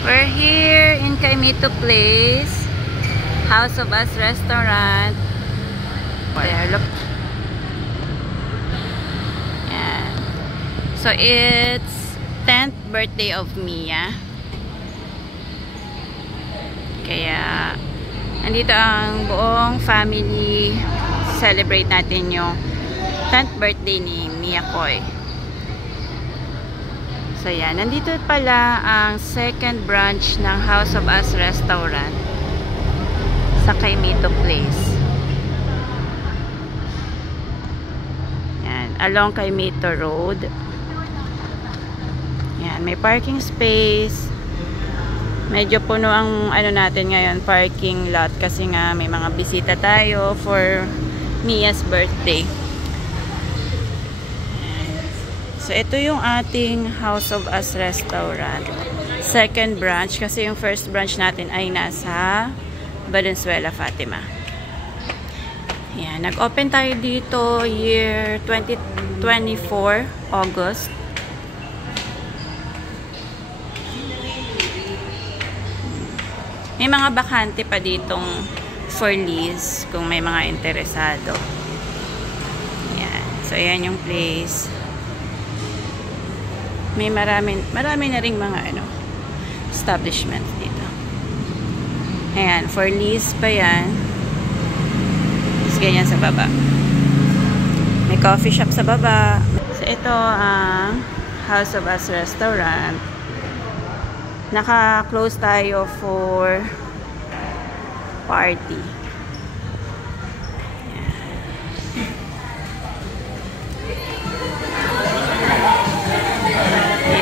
We're here in Kaimito Place, House of Us Restaurant. There, look. Yan. So it's 10th birthday of Mia. Kaya nandito ang buong family. Celebrate natin yung 10th birthday ni Mia Koy. So yan, nandito pala ang second branch ng House of Us Restaurant sa Kaimito Place. Yan, along Kaimito Road. Yan, may parking space. Medyo puno ang ano natin ngayon, parking lot, kasi nga may mga bisita tayo for Mia's birthday. So, ito yung ating House of Us Restaurant. Second branch, kasi yung first branch natin ay nasa Valenzuela, Fatima. Yan. Nag-open tayo dito year 2024, August. May mga bakante pa ditong for lease kung may mga interesado. Yan. So, ayan yung place. May marami na ring mga establishment dito. Ayan, for lease pa yan. Tapos ganyan sa baba. May coffee shop sa baba. So ito ang House of Us Restaurant. Naka-close tayo for party.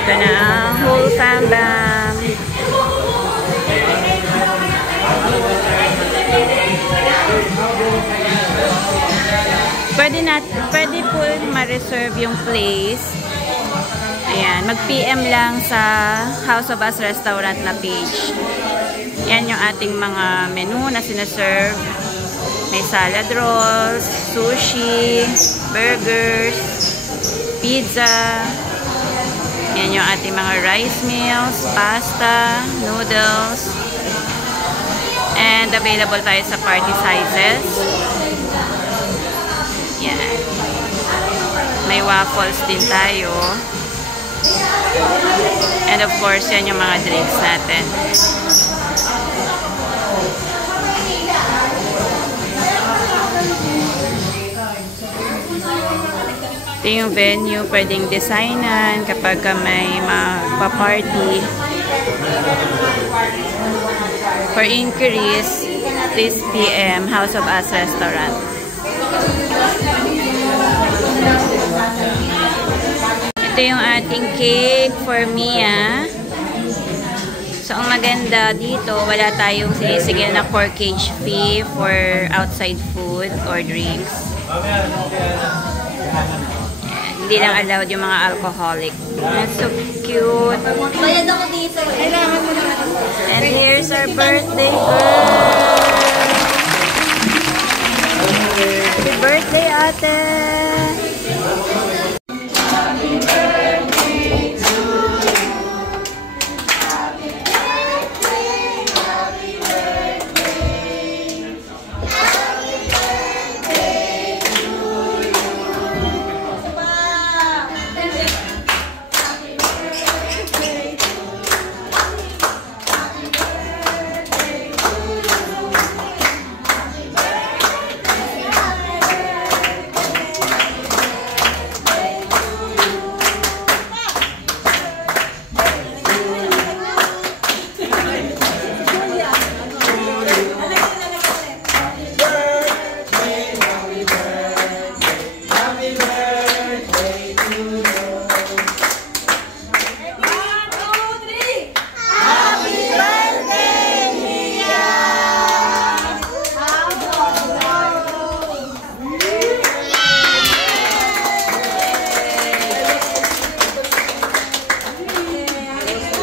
Ito na ang whole fam-bam. Pwede po ma-reserve yung place. Ayan, mag-PM lang sa House of Us Restaurant na page. Yan yung ating mga menu na sinaserve. May salad rolls, sushi, burgers, pizza. Yan yung ating mga rice meals, pasta, noodles. And available tayo sa party sizes. Yan. May waffles din tayo. And of course, yan yung mga drinks natin. Ito yung venue, pwedeng designan kapag may magpa-party. For inquiries, please PM House of Us Restaurant. Ito yung ating cake for Mia. So, ang maganda dito, wala tayong sinisigil na corkage fee for outside food or drinks. Hindi lang allowed yung mga alcoholic. That's so cute. Bayad ako dito. And here's our birthday girl. Happy birthday, ate!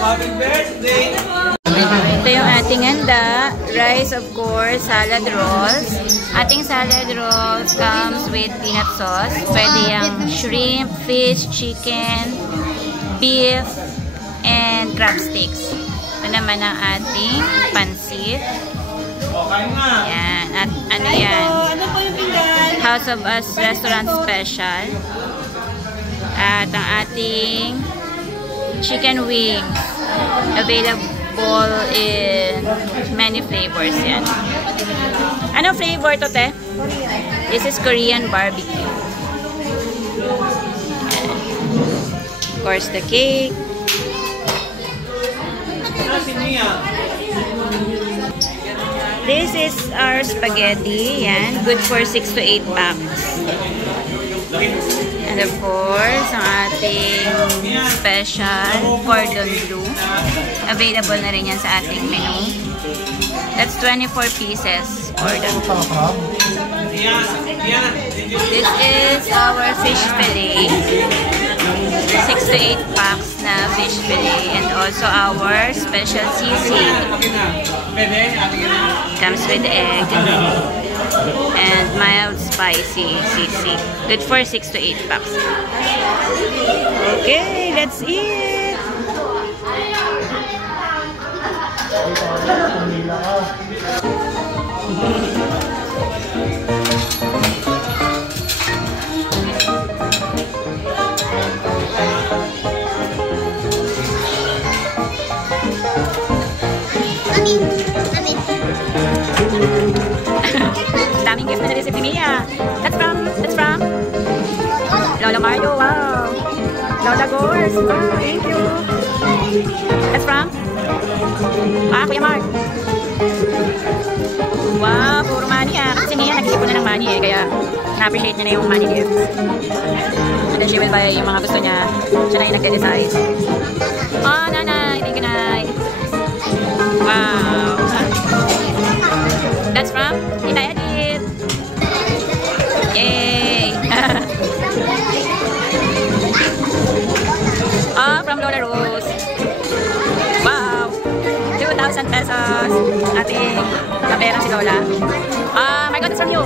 Happy birthday! Ito yung ating handa. Rice, of course, salad rolls. Ating salad rolls comes with peanut sauce. Pwede yung shrimp, fish, chicken, beef, and crab sticks. Ito naman ang ating pansit. Yan. At ano yan? House of Us Restaurant Special. At ang ating chicken wings. Available in many flavors yan. Anong flavor to, te? This is Korean barbecue. And of course, the cake. This is our spaghetti. Yan. Good for 6 to 8 packs. And of course, ang ating special cordon bleu. Available na rin yan sa ating menu. That's 24 pieces cordon bleu. This is our fish fillet. 6 to 8 packs na fish fillet. And also our special sisig. Comes with egg. And mild spicy sisig. Good for 6 to 8 packs. Okay, let's eat! Daming gift na na-receive ni Mia. That's from Lola Mario. Wow. Lola Gors. Wow, thank you. That's from Kuya Mark. Wow, puro money ah. Kasi Mia nag-isipon na ng money eh. Kaya na-appreciate niya na yung money gifts. And then she will buy yung mga gusto niya. Siya na yung nagde-decide. Oh, nanay. Thank you, nanay. Wow. That's from Tita Edith. Yay! Oh, from Lola Rose. Wow! 2,000 pesos. Ating kapera si Lola. My God, it's from you.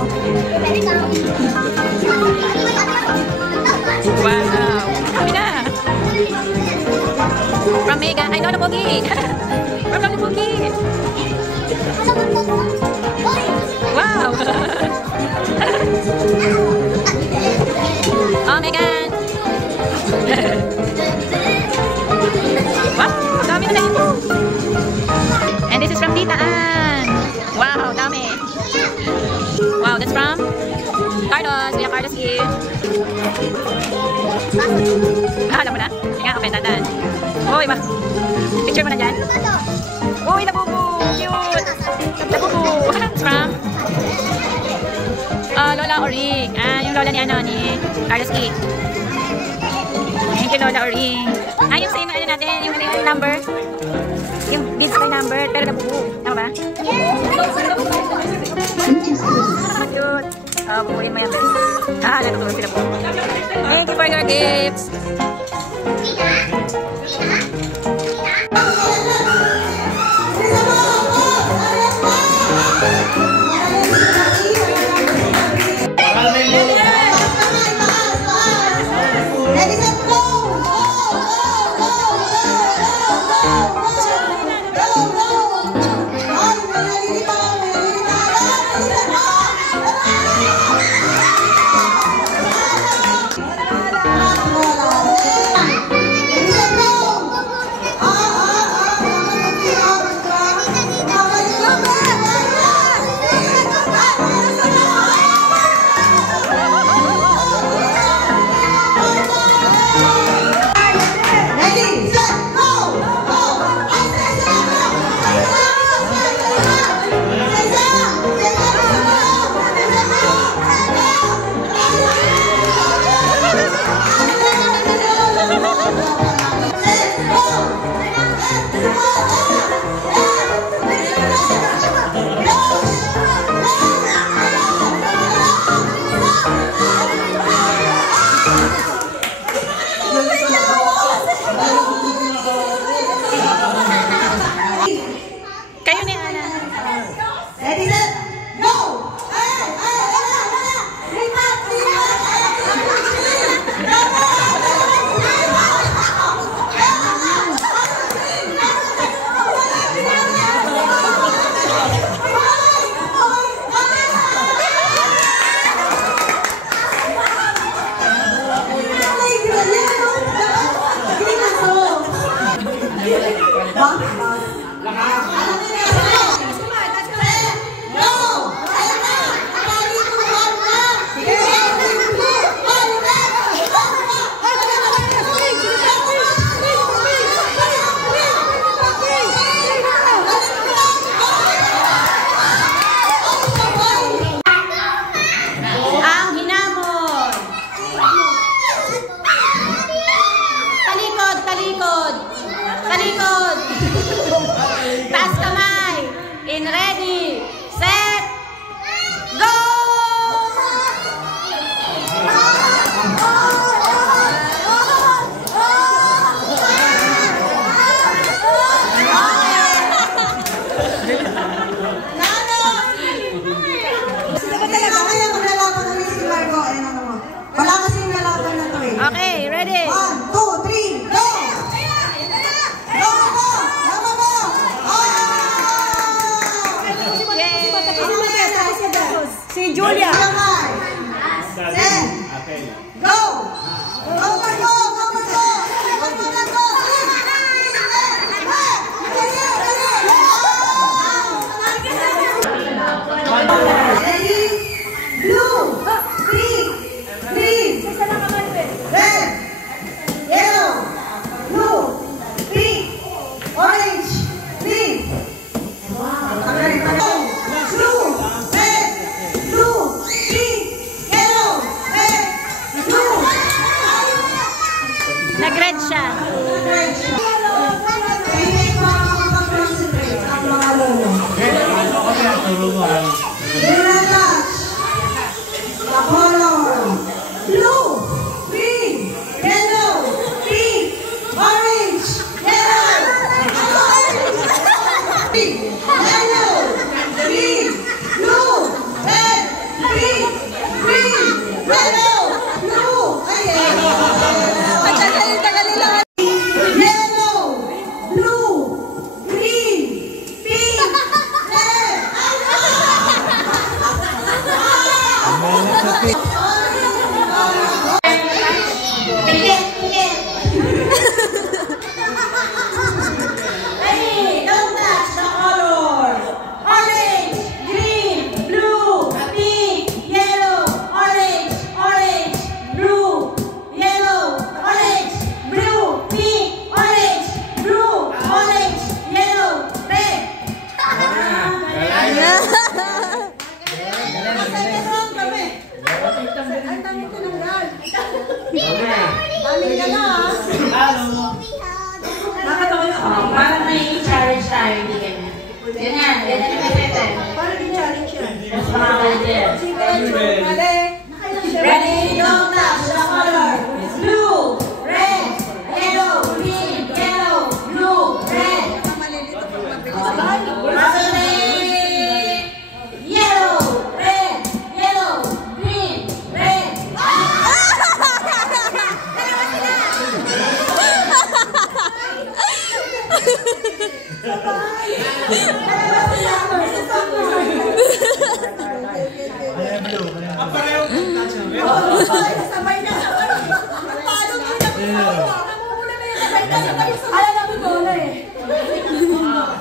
Wow! Kami na. From Mega. Ay, Lola Pogi. From Lola Pogi. Wow! Oh my God! Wow! Dami na ito! And this is from Tita Ann! Wow! Dami! Wow! That's from Carlos! We have Carlos here! Alam mo na? Sige nga, kapit natin. Uy! Picture mo na dyan? Uy! Labubu! Cute! Labubu! That's from Lola Oring. Yung lola ni Carlos Key. Thank you, Lola Oring. Yung same ano natin, yung number. Yung beads by number, pero nabubu. Tama ba? Cute. Bubuin mo yan. Natutulog sila po. Thank you for your gifts. Okay, ready? 1, 2, 3, go! Go, go! Go, go! Si Julia. Then, go! Go, go, go! Go, go, go! Ready? Blue, green, red, yellow, blue, pink, orange, green. Blue, red, blue, pink, yellow, red, blue. Nag-red siya. The color blue, green, yellow, pink, orange, yellow, pink, yellow, green, blue, red, pink, green, yellow, blue, yellow, blue, green, pink, red. Parang may challenge tayo, hindi ganyan. Ganyan, ganyan yung pwede. Paano yung challenge yan? Mas makakalit. Ready, don't touch the color. Blue, red, yellow, green, yellow, blue, red. Yellow, red, yellow, green, red.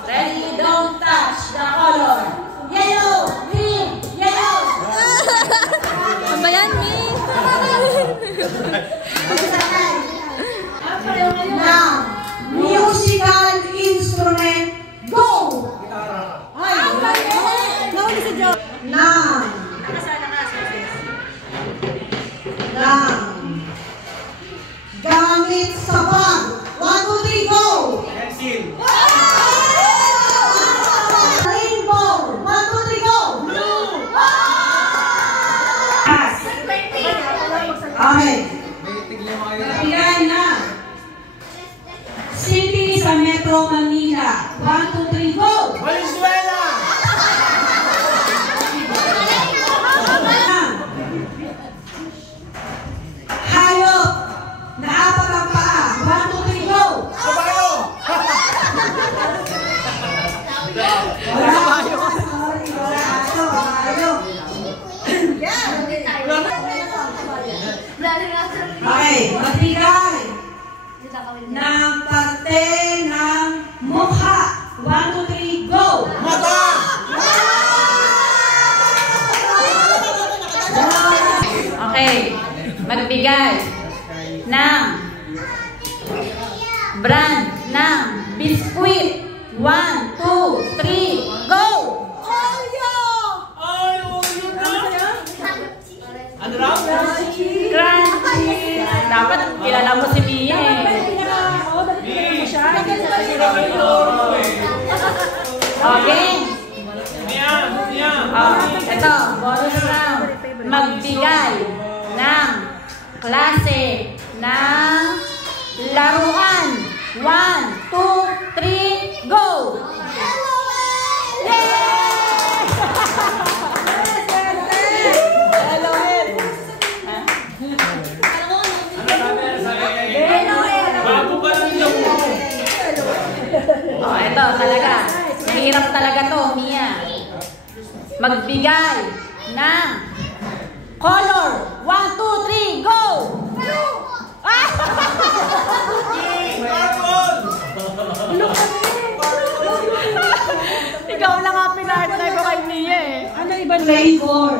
Ready, don't touch the color. Yellow, green, yellow. Ano ba yan, Mi? Now, musical instrument, go! Gamit sa bag. 1, 2, 3, go! Pencil. Rainbow. 1, 2, 3, go! Blue. Okay. Napigay na. City sa Metro Manila. 1, 2, 3, go! Valenzuela. Hayop na apat ang paa. 1, 2, 3, go! Kabayo. Okay, magbigay ng parte ng magbigay ng brand ng biskuit. 1, 2, 3, go! Ano raw? Crunchy! Dapat kilala mo si Mia eh. Okay. Ito, bonus round. Magbigay ng klase ng laruan. 1, 2, 3, go! Oh, ito talaga. Mahirap talaga to, Mia. Magbigay ng color. 1, 2, 3, go! Ikaw lang nga pinartay ko kay Mia eh. Ano ibang flavor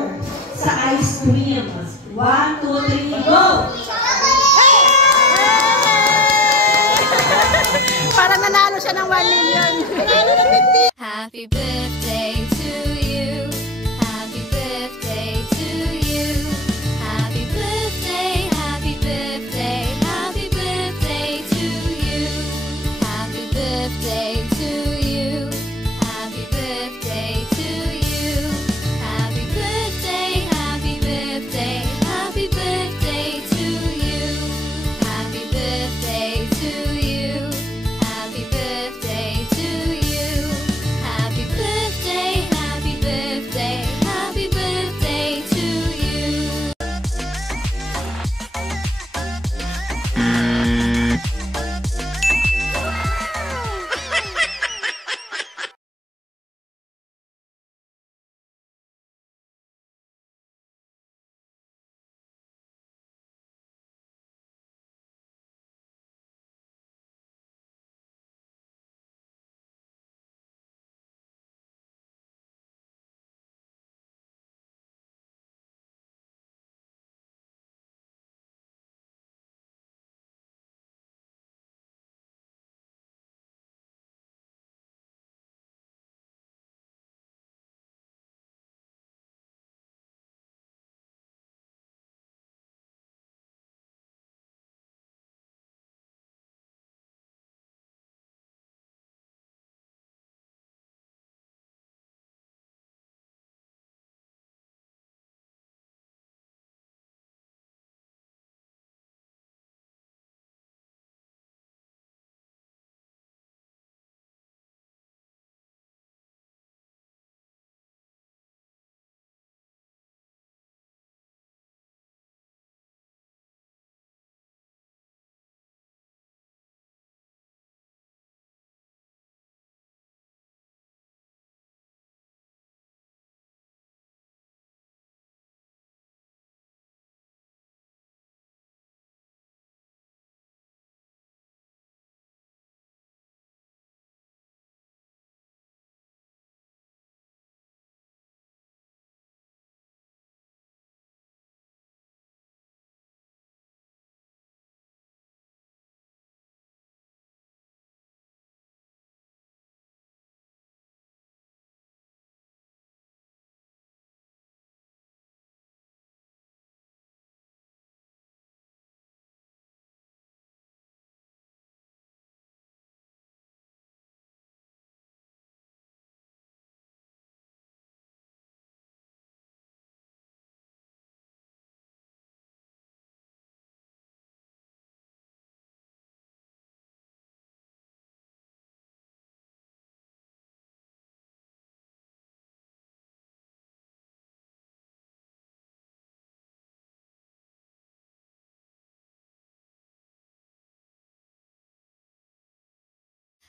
sa ice cream? 1, 2, 3, go! Parang nanalo siya ng 1 million. Happy birthday to you. Happy birthday to you. Happy birthday, happy birthday, happy birthday to you. Happy birthday to you. Happy birthday to you. Happy birthday, happy birthday, happy birthday to you. Happy birthday to you. Happy birthday to you. Happy birthday, happy birthday, happy birthday to you.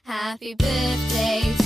Happy birthday